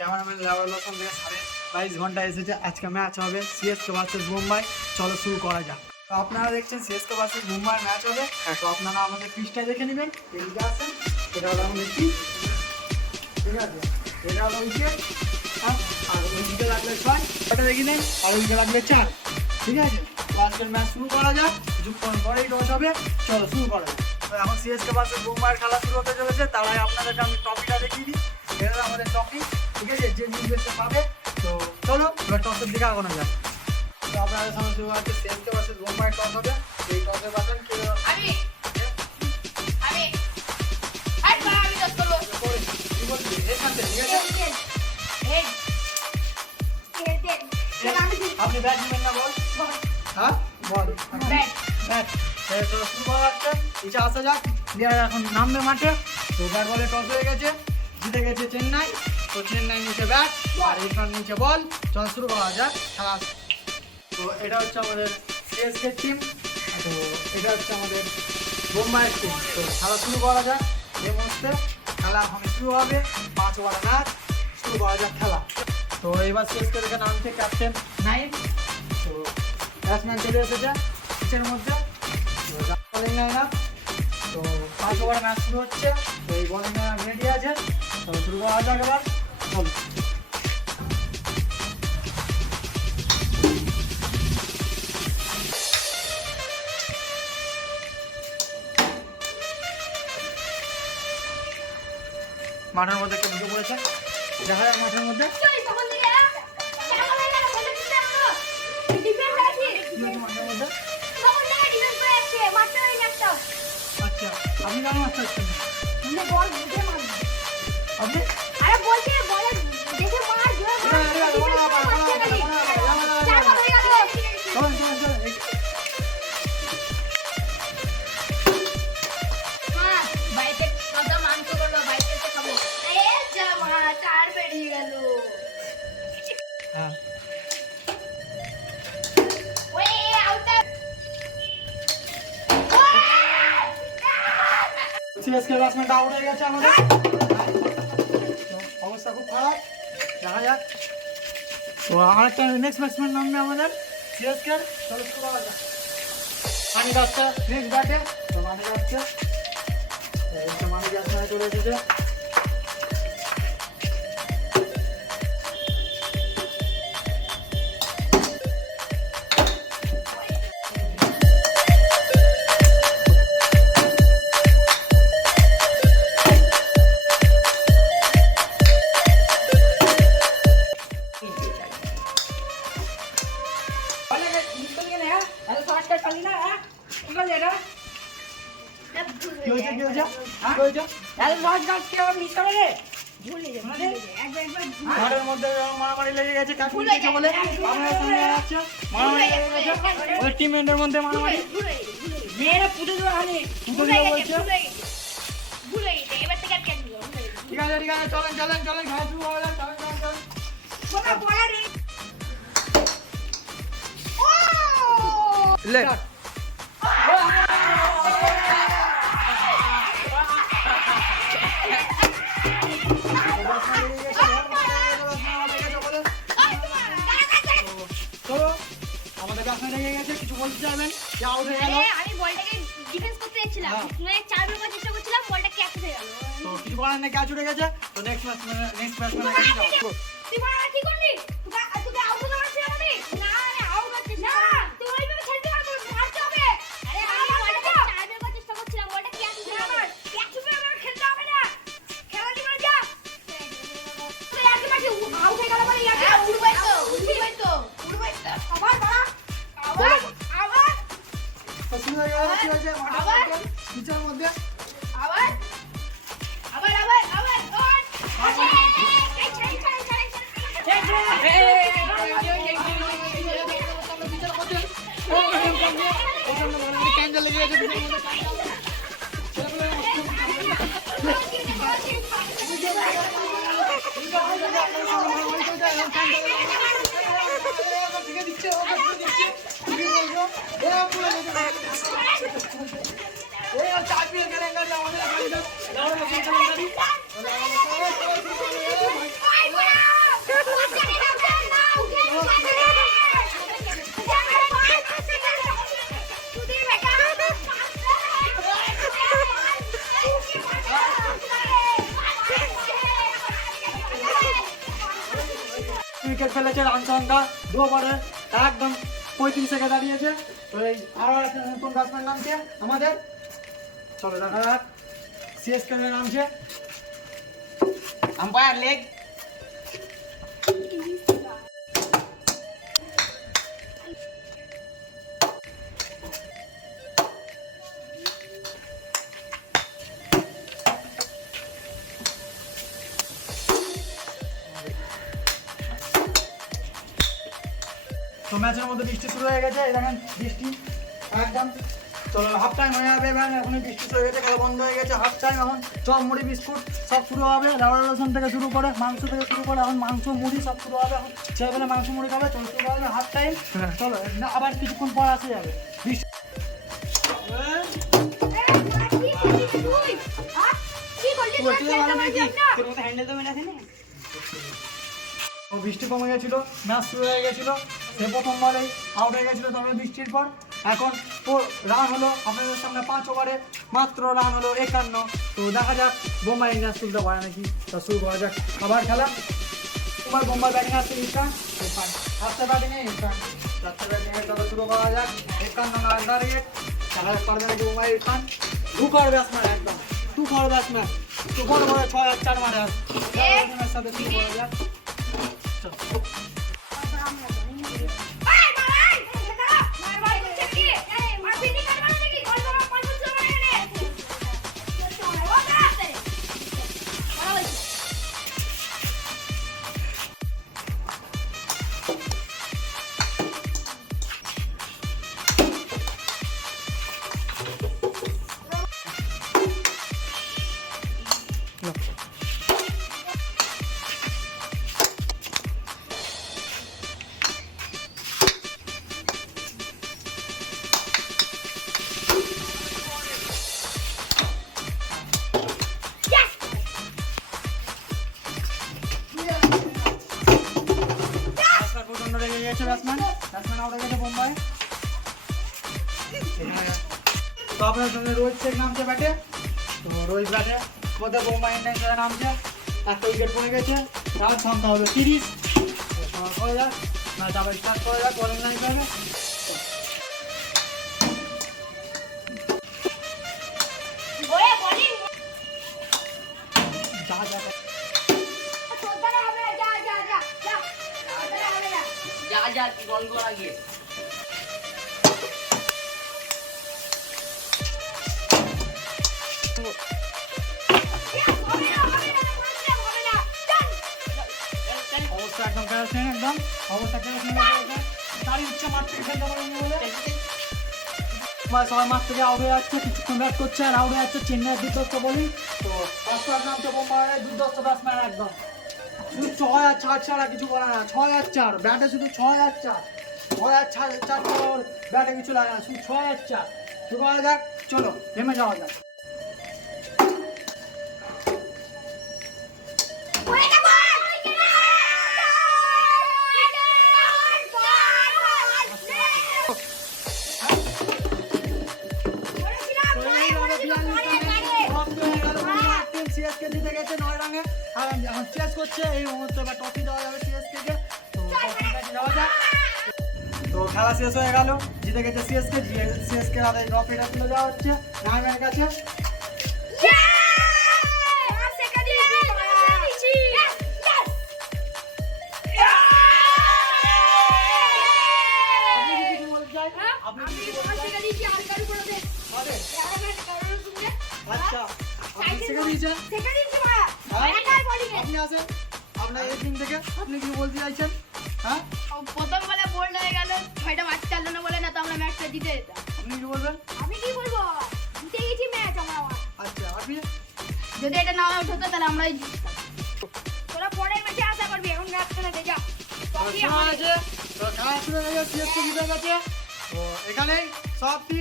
Cameraman level ওখান থেকে 22.5 এসেছে। আজকে ম্যাচ হবে সিএসকে ভার্সেস মুম্বাই। চলো শুরু করা যাক। তো আপনারা দেখছেন সিএসকে ভার্সেস মুম্বাই ম্যাচ হবে। তো আপনারা আমাদের পিচটা দেখে নেবেন। এদিকে আসেন, এটা হলো আমাদের পিচ, ঠিক আছে? এটা হলো উইকেট, আর ওইদিকে লাগলে 6, ওটা দেখে নেন, আর ওইদিকে লাগলে 4, ঠিক আছে? তো আজকের ম্যাচ শুরু করা যাক। কিছুক্ষণ পরেই টস হবে, চলো শুরু করা যাক। তো এখন সিএসকে ভার্সেস মুম্বাইয়ের খেলা শুরু হতে চলেছে। তার আগে আপনাদেরকে আমি টপিকটা দেখিয়ে দিই। এটা হলো আমাদের টপিক, ঠিক আছে? যে নির্দেশে পাবে। তো চলো এবার টসের দিকে আগানো যাক। তো আপনাদের সামনে শুরু হচ্ছে সিএসকে ভার্সেস মুম্বাই টস হবে। এই টসের বাটন কে? আমি টস করব। কি বলছিস? এখান থেকে, ঠিক আছে? হেড আপনি ব্যাট নেবেন না? বল। হ্যাঁ বল। ব্যাট শুরু করা যাচ্ছে। নিচে আসা যাক। প্লেয়ার এখন নামবে মাঠে। তো ব্যাট বলে টস হয়ে গেছে, জিতে গেছে চেন্নাই। তো চেন্নাই নিচে ব্যাট আর এখান নিচে বল। চল শুরু করা যাক খেলা। তো এটা হচ্ছে আমাদের সিএসকে টিম, তো এটা হচ্ছে আমাদের মুম্বাইয়ের টিম। তো খেলা শুরু করা যাক। এই মুহূর্তে খেলা এখন শুরু হবে। 5 ওভার ম্যাচ, শুরু করা যাক খেলা। তো এবার সিএসকে থেকে নামছে ক্যাপ্টেন নাইম। তো ব্যাটসম্যান চলে এসেছে পিচের মধ্যে। Bowling line up. তো 5 ওভার ম্যাচ শুরু হচ্ছে। তো এই বলিং লাইন আপ রেডি আছে। তো শুরু করা যাক এবার। চলো। মাঠের মধ্যে একটা ঢুকে পড়েছে, দেখা যাক মাঠের মধ্যে মাঠের মধ্যে। আচ্ছা, আপনি কেন মারতে আসছেন? আপনি চলেন চলেন চলেন। হ্যাঁ সিএসকে ব্যাটসম্যানটা আউট হয়ে গেছে আমাদের। অবস্থা খুব খারাপ, দেখা যাক। তো আরেকটা নেক্সট ব্যাটসম্যান নামবে আমাদের সিএসকে। চলো শুরু করা যাক। মানি যাচ্ছে নেক্সট ব্যাটে। তো মানি যাচ্ছে, মানি ব্যাটসম্যান চলে এসেছে। কি হয়েছে কি হয়েছে কি হয়েছে? ঘরের মধ্যে মারামারি লেগে গেছে। কাকু লেগেছে বলে আপনারা সামনে যাচ্ছে, মারামারি লেগে গেছে ওই টিম মেন্টের মধ্যে। মারামারি মেয়েরা পুজো দেওয়া হয়নি, ভুলে বলছে। ভুলে গেছে, এবার থেকে আর কেন দিল? ঠিক আছে ঠিক আছে, চলেন চলেন চলেন, খেলা শুরু করা যাক। চলেন চলেন চলেন। কোনা পড়া রে। ও! লেট আমাদের ব্যাটসম্যান রেগে গেছে, কিছু বলতে চাইবেন? আউট হয়ে গেল। আমি বলটাকে ডিফেন্স করতে যাচ্ছিলাম, মানে 4 বার চেষ্টা করছিলাম, বলটা ক্যাচ হয়ে গেল। তো কিছু করার নেই, ক্যাচ উঠে গেছে। তো নেক্সট ব্যাটসম্যান তুই মারা কি করলি? তুই আউট হতে পারছিস আমি? না আরে আউট হচ্ছিস না, তুই ওইভাবে খেলতে পারবি, মারতে হবে। আরে আমি বলটা 4 বার চেষ্টা করছিলাম, বলটা ক্যাচ হয়ে গেল। ক্যাচ হয়ে আমার খেলতে হবে না, খেলা কি করে যা? তুই আর কি মারছিস? আউট হয়ে গেল বলে ইয়ার উড়বাই তো আবার মারা, আবার তো শুরু হয়ে গেল। কি হয়েছে মাঠের পিচের মধ্যে? আবার ক্যান্ডেল লেগে গেছে পিচের মধ্যে। চাপিয়ে গেলেন গাড়ি আমাদের উইকেট ফেলেছে, রান সংখ্যা 2 ওভারে একদম 35 দাঁড়িয়েছে। তো এই আরও একটা নতুন ব্যাটসম্যান নামছে আমাদের, চলো দেখা যাক সিএসকে নামছে। Umpire leg. তো ম্যাচের মধ্যে বৃষ্টি শুরু হয়ে গেছে, এই দেখেন বৃষ্টি একদম। চলো হাফ টাইম হয়ে যাবে, এবার এখনই বৃষ্টি শুরু হয়ে গেছে, খেলা বন্ধ হয়ে গেছে। হাফ টাইম এখন চপ মুড়ি বিস্কুট সব শুরু হবে, লাউড়া রসুন থেকে শুরু করে মাংস থেকে শুরু করে এখন মাংস মুড়ি সব শুরু হবে। এখন ছেলেবেলা মাংস মুড়ি খাবে, চলো শুরু হবে হাফ টাইম। চলো না আবার কিছুক্ষণ পর আসে যাবে বৃষ্টি। বৃষ্টি কমে গেছিল, ম্যাচ শুরু হয়ে গেছিল, সে প্রথম বলেই আউট হয়ে গেছিল তবে বৃষ্টির পর। এখন রান হলো আপনাদের সামনে 5 ওভারে মাত্র রান হলো 51। তো দেখা যাক বোম্বাই ইন্ডিয়ান্স তুলতে পারে নাকি। তো শুরু করা যাক আবার খেলা। তোমার বোম্বাই ব্যাটিং আসছে ইরফান, আসছে ব্যাটিংয়ে ইরফান, যাচ্ছে ব্যাটিংয়ে। চলো শুরু করা যাক। 51 রান টার্গেট, দেখা যাক পারবে নাকি বোম্বাই ইরফান। টুকর ব্যাটসম্যান একদম, টুকর ব্যাটসম্যান, টুকর বলে 6 আর 4 মারে আসছে সাথে শুরু করা যাক। তো আপনার সঙ্গে রোহিত শেখ নামছে ব্যাটে। তো রোহিত ব্যাটে মধ্যে বোম্বাই ইন্ডিয়ান্স নামছে, একটা উইকেট পড়ে গেছে, রান সংখ্যা হলো 30। করে যাক ম্যাচ আবার স্টার্ট করা যাক, বলেন নাই পাবে। অবস্থা একদম কেরোসিন, একদম অবস্থা কেরোসিন। তার ইচ্ছা মাঠ থেকে খেলতে পারেনি বলে সবাই মাঠ থেকে আউট হয়ে যাচ্ছে, কিছুক্ষণ ব্যাট করছে আর আউট হয়ে যাচ্ছে। চেন্নাইয়ের দুর্দস্ত বলি। তো ফার্স্ট নামছে বোম্বাইয়ের দুর্দস্ত ব্যাটসম্যান একদম, শুধু 6 আর 4 ছাড়া কিছু বলে না। 6 আর 4 ব্যাটে, শুধু 6 আর 4, 6 আর 4 ব্যাটে কিছু লাগে না, শুধু 6 আর 4। শুরু করা যাক, চলো নেমে যাওয়া যাক। সিএসকে জিতে গেছে 9 রানে, আর এখন চেস করছে এই মুহূর্তে। এবার ট্রফি দেওয়া যাবে সিএসকে কে। তো ট্রফিটা দেওয়া যাক। তো খেলা শেষ হয়ে গেল, জিতে গেছে সিএসকে। সিএসকে হাতে ট্রফিটা তুলে দেওয়া হচ্ছে নাইমের কাছে। আচ্ছা আপনি শেখা দিয়েছেন, আপনি আসেন আপনার এই টিম থেকে, আপনি কি বলতে চাইছেন? হ্যাঁ প্রথম বলে বোল্ড হয়ে গেল, 6টা ম্যাচ চালানো বলে না, তো আমরা ম্যাচটা জিতে যেতাম। আপনি কি বলবেন? আমি কি বলবো, জিতে গেছি ম্যাচ আমরা। আচ্ছা আপনি যদি এটা না আউট হতো তাহলে আমরাই জিততাম। তোরা পরের ম্যাচে আশা করবি, এখন ম্যাচ খেলে যা। তো খেলা শুরু হয়ে গেছে, সিএসকে জিতে গেছে। তো এখানেই সমাপ্তি।